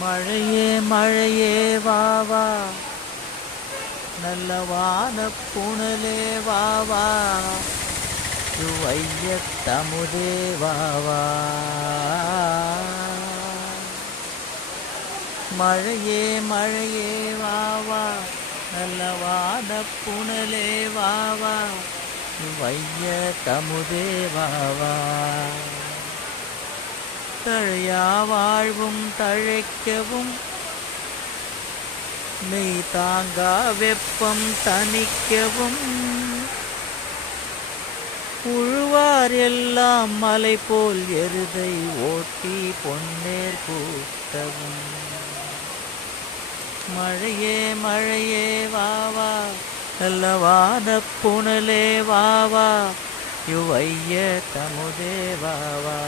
மழையே மழையே வாவா, நல்ல வானப்புணலே வாவா, வையத்தமுதே வாவா. மழையே மழையே வாவா, நல்ல வானப்புணலே வாவா, வையத்தமுதே வாவா. தழையா வாழ்வும் தழைக்கவும், மெய் தாங்கா வெப்பம் தணிக்கவும், உழுவார் எல்லாம் மலை போல் எருதை ஓட்டி பொன்னேர் பூட்டவும். மழையே மழையே வாவா, நல்ல வானப்புணலே வாவா, யுவைய தமுதே வாவா.